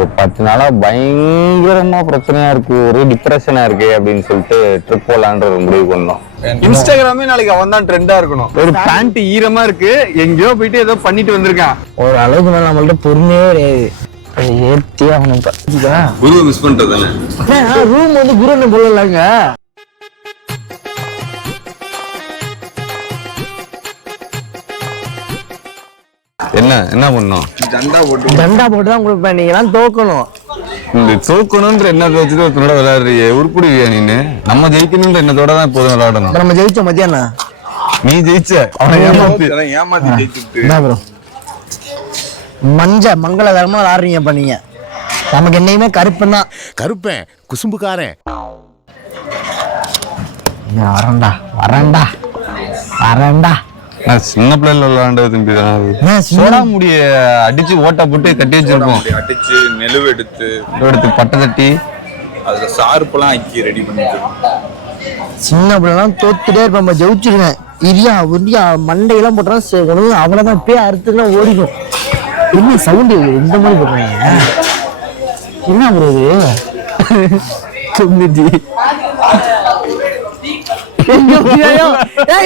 அது 10 நாளா பயங்கரமா பிரச்சனையா இருக்கு, ஒரே டிப்ரெஷனா இருக்கு அப்படின்னு சொல்லிட்டு ட்ரிப் போலான்ற ஒரு முடிவு பண்ணோம். இன்ஸ்டாகிராமே நாளைக்கு அவன் தான் ட்ரெண்டா இருக்கணும். ஒரு பேண்ட் ஈரமா இருக்கு, எங்கேயோ போயிட்டு ஏதோ பண்ணிட்டு வந்திருக்கான். ஒரு அளவுக்கு மேல நம்மள்ட்ட பொறுமையே கிடையாது. ஏத்தி அவனும் குரு மிஸ் பண்றது ரூம் வந்து குரு போடலாங்க. என்ன பண்ணோம்? ஜண்டா போட்டு தான் கொடுப்பேன். நீங்க எல்லாம் தோக்கணும். இந்த தோக்கணும்ன்ற எண்ணத்தை வச்சுட்டு ஒருத்தனோட விளையாடுறிய உருப்பிடுவியா நீனு? நம்ம ஜெயிக்கணும்ன்ற எண்ணத்தோட தான் எப்போதும் விளையாடணும். நம்ம ஜெயிச்சோம் மத்தியானம். நீ ஜெயிச்ச, அவனை ஏமாத்தி ஜெயிச்சுட்டு மங்களகரமா விளையாடுறீங்க பண்ணீங்க. நமக்கு என்னையுமே கருப்பன் தான். கருப்பேன் குசும்புக்காரன். வரேன்டா. சின்ன பிள்ளைல விளையாண்டது தம்பி. சோடா முடிய அடிச்சு ஓட்டா போட்டு கட்டி வச்சிருப்போம். அடிச்சு நெலுவு எடுத்து பட்டை தட்டி அதுல சார்பெல்லாம் ஆக்கி ரெடி பண்ணிட்டு சின்ன பிள்ளைலாம் தோத்துட்டே இருப்பேன். நம்ம ஜெயிச்சிருவேன். இரியா மண்டையெல்லாம் போட்டா அவ்வளவுதான் பேய் அறுத்துலாம் ஓடிக்கும். என்ன சவுண்டு இந்த மாதிரி போடுறாங்க? என்ன ப்ரோது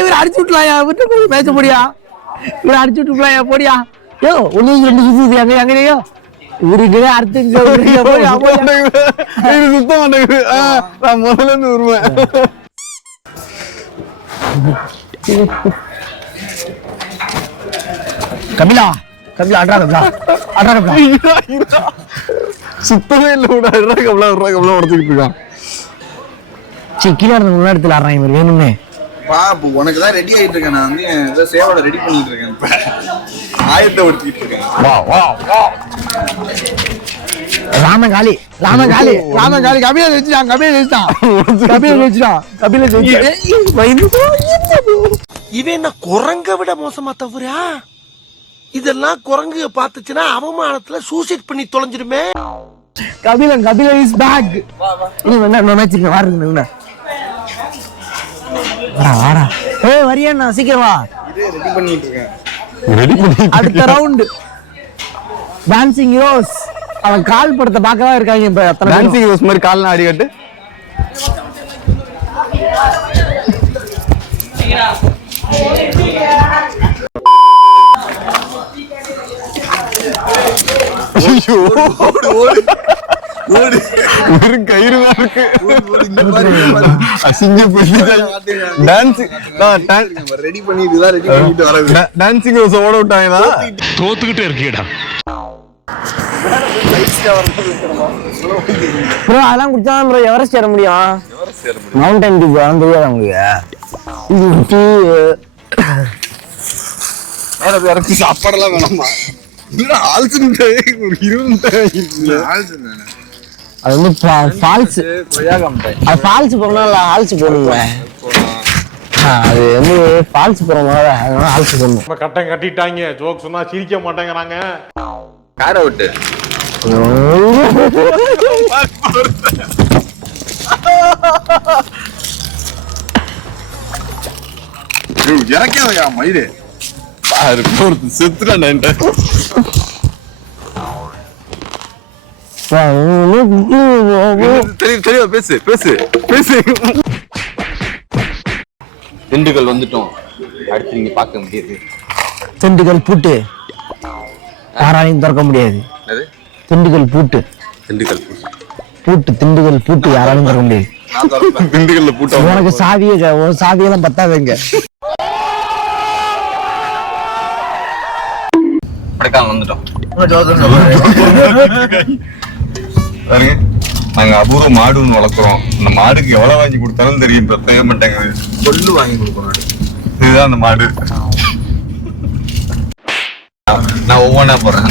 இவர் அடிச்சு விட்டுலாயா? விட்டு பேச முடியா? இவர் அடிச்சு விட்டுலாயா? போடியா யோ ஒன்னு 2 சுத்து அங்க அங்கேயோ இவருக்கு அடுத்து சுத்த மாட்டேங்குது. நான் முதல்ல இருந்து வருவேன். கபிலா அட்ரா சுத்தமே இல்லை. கபலா உடச்சுக்கிட்டு இருக்கான். கீழே இருந்த முன்னாடி ஆடுறாங்க இவர் வேணும்னே. உனக்கு தான் ரெடி ஆயிட்டு இருக்கேன். நான் வந்து ஏதோ சேவோட ரெடி பண்ணிட்டு இருக்கேன். ஆயத்தை ஒடுத்திட்டு இருக்கேன். ராமகாலி கபில இவன் என்ன குரங்க விட மோசமா தவறா? இதெல்லாம் குரங்கு பாத்துச்சுன்னா அவமானத்துல சூசைட் பண்ணி தொலைஞ்சிருமே. Kapila is back. வாடா ஏய் வரியா சீக்கிரம் வா. ரெடி பண்ணிட்டு இருக்கேன். அடுத்த ரவுண்ட் டான்சிங் ஹீரோஸ். அவன் கால் படத்தை பார்க்கவா இருக்காங்க. இப்ப டான்சிங் ஹீரோஸ் மாதிரி கால்ல ஆடி கட்டு. ஐயோ ஓடு கயிறு இருக்கு. ரெடி பண்ணிட்டு வரது. டான்சிங் ஹவுஸ் ஓட விட்டாங்களா? தோத்துக்கிட்டே இருக்கீடா. ப்ரோ அதெல்லாம் குடிச்சா ப்ரோ எவரெஸ்ட் ஏற முடியும். மவுண்டன் டியூப் அதெல்லாம் தெரியாதா உங்களுக்கு? சாப்பாடெல்லாம் வேணாமா? அது வந்து ஃபால்ஸ். அது ஃபால்ஸ் போகணும் ஹால்ஸ் போகணுங்க. அது வந்து ஃபால்ஸ் போகிறோம். அதனால ஹால்ஸ் போகணும். கட்டம் கட்டிட்டாங்க. ஜோக் சொன்னா சிரிக்க மாட்டேங்கிறாங்க. காரை விட்டு இறக்கியா மயிறு செத்துட்டான். தெளிவா பேசு. திண்டுக்கல் வந்துட்டோம். அடுத்து நீங்க பார்க்க முடியாது. திண்டுக்கல் பூட்டு யாராலையும் திறக்க முடியாது. திண்டுக்கல் பூட்டு யாராலையும் திறக்க முடியாது. திண்டுக்கல்ல பூட்ட உனக்கு சாவியெல்லாம் பத்தாதுங்க. வந்துட்டோம். நாங்க அபூர்வ மாடு ஒண்ணு வளர்க்குறோம். அந்த மாடுக்கு எவ்வளவு வாங்கி கொடுத்தாலும் தெரியும். தேவை மாட்டாங்க. சொல்லு வாங்கி கொடுக்கணும். இதுதான் அந்த மாடு. நான் ஒவ்வொன்னா போறேன்.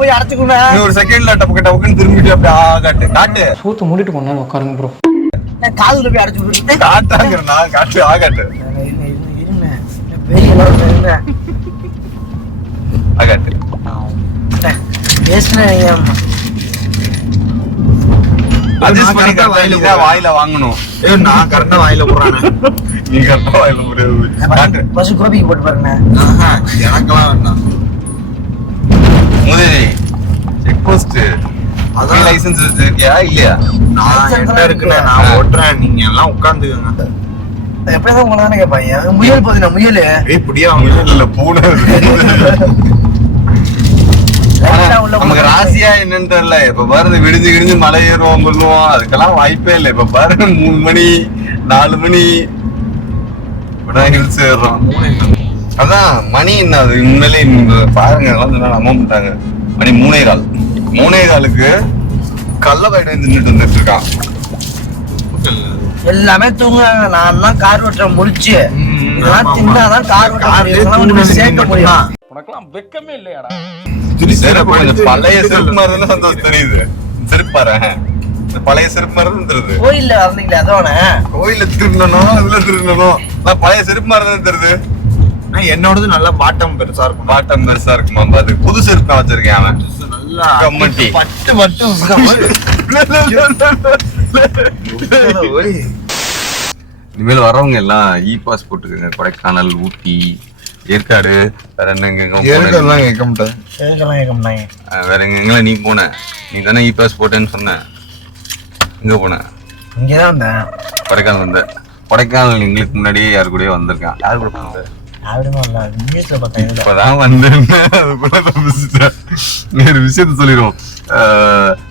போய் அடைச்சுக்கோங்க. ஒரு செகண்ட்ல டப்புன்னு திரும்பிட்டு அப்படியே காட்டு சூத்து மூடிட்டு போனா உட்காருங்க ப்ரோ. காதுல போய் அடைச்சு காட்டாங்கிறனா காட்டு ஆகாட்டு ஆகாட்டு வாயில வாங்கணும். நான் கரெக்டா வாயில போடுறேன். நீ கரெக்டா வாயில முடியாது. பசு கோபிக்கு போட்டு பாருங்க. எனக்கெல்லாம் வேண்டாம். லைசன்ஸ் வச்சிருக்கியா இல்லையா? நான் என்ன இருக்குண்ணே, நான் ஓட்டுறேன், நீங்க எல்லாம் உட்காந்துக்கோங்க. எப்படிதான் உங்களை தானே கேட்பாங்க. முயல் போகுதுண்ணா, முயல். இப்படியா? இல்ல பூனை. நமக்கு ராசியா என்னன்னு தெரியல. இப்ப பாருங்க விடிஞ்சு கிடிஞ்சு மலை ஏறுவோம் சொல்லுவோம், அதுக்கெல்லாம் வாய்ப்பே இல்லை. இப்ப பாருங்க 3 மணி 4 மணி ஹில்ஸ் ஏறுறோம். அதான் மணி என்ன அது உண்மையிலே பாருங்க, எல்லாம் சொன்னா நம்ப மாட்டாங்க. மணி 3:15 கள்ள பையன் நின்றுட்டு வந்துட்டு இருக்கான். எல்லாமே தூங்குறாங்க. நான் தான் கார் ஓட்டுற முடிச்சு இதெல்லாம் தின்னாதான் கார் ஓட்ட சேர்க்க முடியும். பழைய செருப்பு மாதிரி தானே சந்தோஷம் தெரியுது. செருப்பு பாரு, பழைய செருப்பு மாதிரி தான் தெரியுது. கோயில்ல வந்தீங்களே அதோட கோயில திருடணும், இதுல திருடணும். நான் பழைய செருப்பு மாதிரி தான் தெரியுது. என்னோடது நல்லா பாட்டம் பெருசா இருக்கும். பாட்டம் பெருசா இருக்குமா? அது புது செருப்பு நான் வச்சிருக்கேன். அவன் நல்லா கம்மட்டி பட்டு பட்டு. இனிமேல் வரவங்க எல்லாம் இ-பாஸ் போட்டுக்கோங்க. கொடைக்கானல், ஊட்டி, ஏற்காடு, வேற என்னங்க கேட்க மாட்டேன். வேற எங்கெங்கெல்லாம் நீ போன? நீ தானே இ-பாஸ் போட்டேன்னு சொன்ன. எங்க போன? இங்கதான் வந்தேன். கொடைக்கானல் வந்த. கொடைக்கானல் எங்களுக்கு முன்னாடியே யாரு கூடயே வந்திருக்கான். யாரு கூட போன? இப்பதான் வந்தேன். ஒரு விஷயத்த சொல்லிடுவோம்.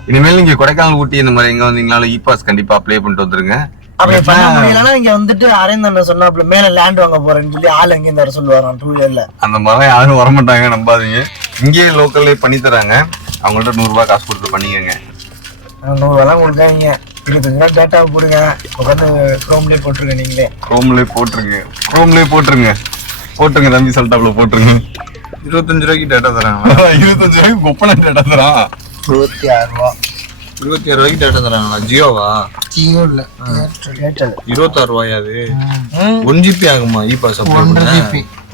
இனிமேல் நீங்க கொடைக்கானல், ஊட்டி இந்த மாதிரி எங்க வந்தீங்கனாலும் இ-பாஸ் கண்டிப்பா அப்ளை பண்ணிட்டு வந்துருங்க. அப்படி பண்ண முடியலன்னா இங்க வந்துட்டு அரேந்தண்ண சொன்னாப்ல மேல லேண்ட் வாங்க போறேன்னு சொல்லி ஆள் எங்க இந்த சொல்லுவாராம் 2 வீலர்ல. அந்த மாதிரி யாரும் வரமாட்டாங்க, நம்பாதீங்க. இங்கேயே லோக்கல்லே பண்ணி தராங்க. அவங்கள்ட்ட 100 ரூபாய் காசு கொடுத்து பண்ணிக்கோங்க. 100 ரூபாய் கொடுக்காதீங்க. 25 டேட்டா போடுங்க. உட்காந்து குரோம்லயே போட்டுருங்க. நீங்களே குரோம்லயே போட்டுருங்க தம்பி. செல்டாப்ல போட்டுருங்க. 25 ரூபாய்க்கு டேட்டா தராங்க. 25 ரூபாய்க்கு கொப்பனை டேட்டா தரான். 26 ரூபா. 26 ரூபாய்க்கு டேட்டா தராங்களா? ஜியோவா? ஜியோ இல்ல, ஏர்டெல். 26 ரூபாயா? அது 1 GB ஆகுமா? இ-பாஸ் அப்ளை பண்ண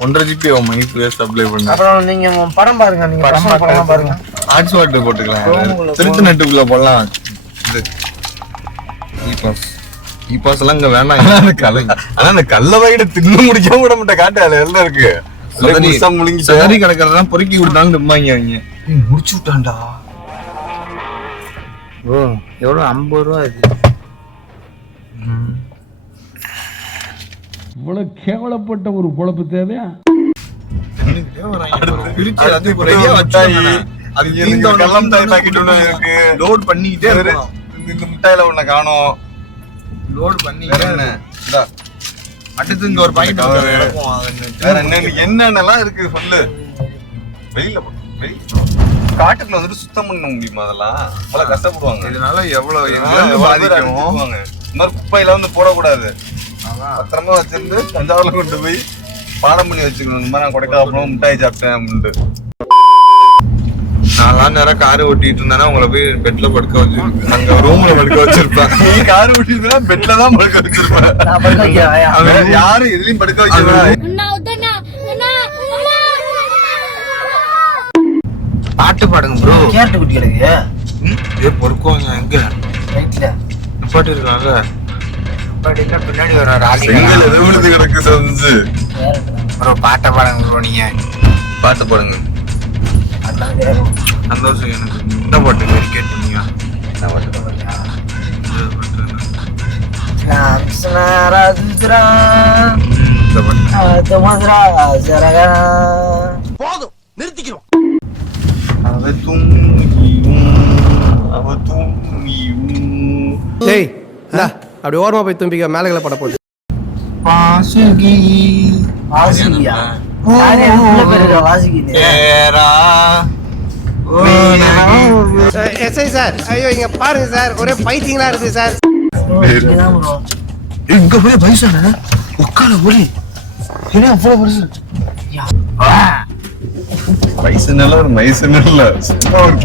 1.5 GB ஆகுமா? இ-பாஸ் அப்ளை பண்ண. அப்புறம் நீங்க படம் பாருங்க. நீங்க படம் பாருங்க. ஹாட்ஸ்பாட் போட்டுக்கலாம். திருத்து நெட்டுக்குள்ள போடலாம். இ-பாஸ் எல்லாம் இங்க வேண்டாம். ஆனா அந்த கல்ல வாங்கிட்டு தின்னு முடிக்காம விட மாட்டேன். காட்டால எல்லாம் இருக்கு. சரி கிடக்கிறதெல்லாம் பொறுக்கி விட்டாலும் நிம்பாங்க அவங்க. முடிச்சு விட்டான்டா. ஓ எவ்வளவு? 50 ரூபா இது. இவ்வளவு கேவலப்பட்ட ஒரு பொழப்பு தேவையா? லோட் பண்ணிக்கிட்டே இருக்கணும். இந்த மிட்டாயில ஒண்ணு காணோம். லோட் பண்ணி அடுத்து இந்த ஒரு பாக்கெட் வேற என்னென்னலாம் இருக்கு சொல்லு. வெளியில காட்டுக்குள்ள வந்துட்டு சுத்தம் பண்ண முடியுமா? அதெல்லாம் அவ்வளவு கஷ்டப்படுவாங்க. இதனால எவ்வளவு பாதிக்கும். இந்த மாதிரி குப்பையில வந்து போடக்கூடாது. பத்திரமா வச்சிருந்து தஞ்சாவூர்ல கொண்டு போய் பாடம் பண்ணி வச்சுக்கணும். இந்த மாதிரி நான் கொடைக்கானல் மிட்டாய் சாப்பிட்டேன் அப்படின்ட்டு. நான் நேரம் கார் ஓட்டிட்டு இருந்தா உங்களை போய் பெட்ல படுக்க வச்சிருப்பேன். அங்க ரூம்ல படுக்க வச்சிருப்பேன். நீ கார் ஓட்டிட்டு பெட்ல தான் படுக்க வச்சிருப்பேன். யாரும் எதுலயும் படுக்க வச்சிருப்பேன். பாட்டு பாடுங்க ப்ரோ. கேரட் குட்டிகளுக்கு பொறுக்குவாங்க. எங்க ரைட்ல பாட்டு இருக்காங்க. பின்னாடி வர செங்கல் எது விழுது கிடக்கு செஞ்சு ப்ரோ. பாட்டை பாடுங்க ப்ரோ. நீங்க பாட்டு பாடுங்க. சந்தோஷம் எனக்கு. இந்த பாட்டு மாதிரி கேட்டீங்க. இந்த பாட்டு போதும், நிறுத்திக்கிறோம். டேய் இந்தா அப்படி ஓரமா போய் தும்பிக்க மேலகளை பட போகுது. வாசுகி. வாசுகியா? யாரே உள்ள பேரு வாசுகி? எஸ்ஐ சார், ஐயோ இங்க பாருங்க சார், ஒரே பைத்தியங்களா இருக்கு சார். இங்க போய் பைசானே உட்கார போய் என்ன அவ்வளவு பெருசு. வயசு நல்ல ஒரு வயசு நல்ல சும்மா ஒரு